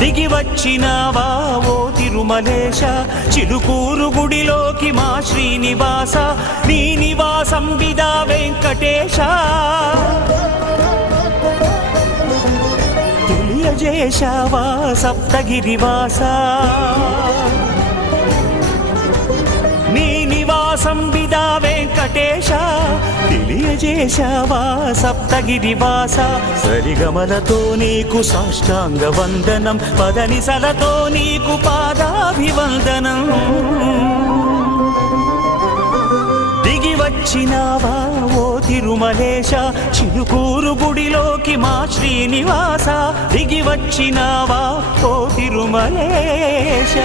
దిగి వచ్చినావా ఓ తిరుమలేశ, చిలుకూరు గుడిలోకి మా శ్రీనివాస, నీ నివాసం విదా వెంకటేశ. తెలియజేశావా సప్తగిరివాస, నీ నివాసం విదా వెంకటేశ, తెలియజేశావా సప్తగిరివాస. సరిగమలతో నీకు సాష్టాంగ వందనం, పదనిసలతో నీకు పాదాభివందనం. దిగి వచ్చినావా ఓ తిరుమలేశ, చిలుకూరు గుడిలోకి మా శ్రీనివాస, దిగి వచ్చినావా ఓ తిరుమలేశ.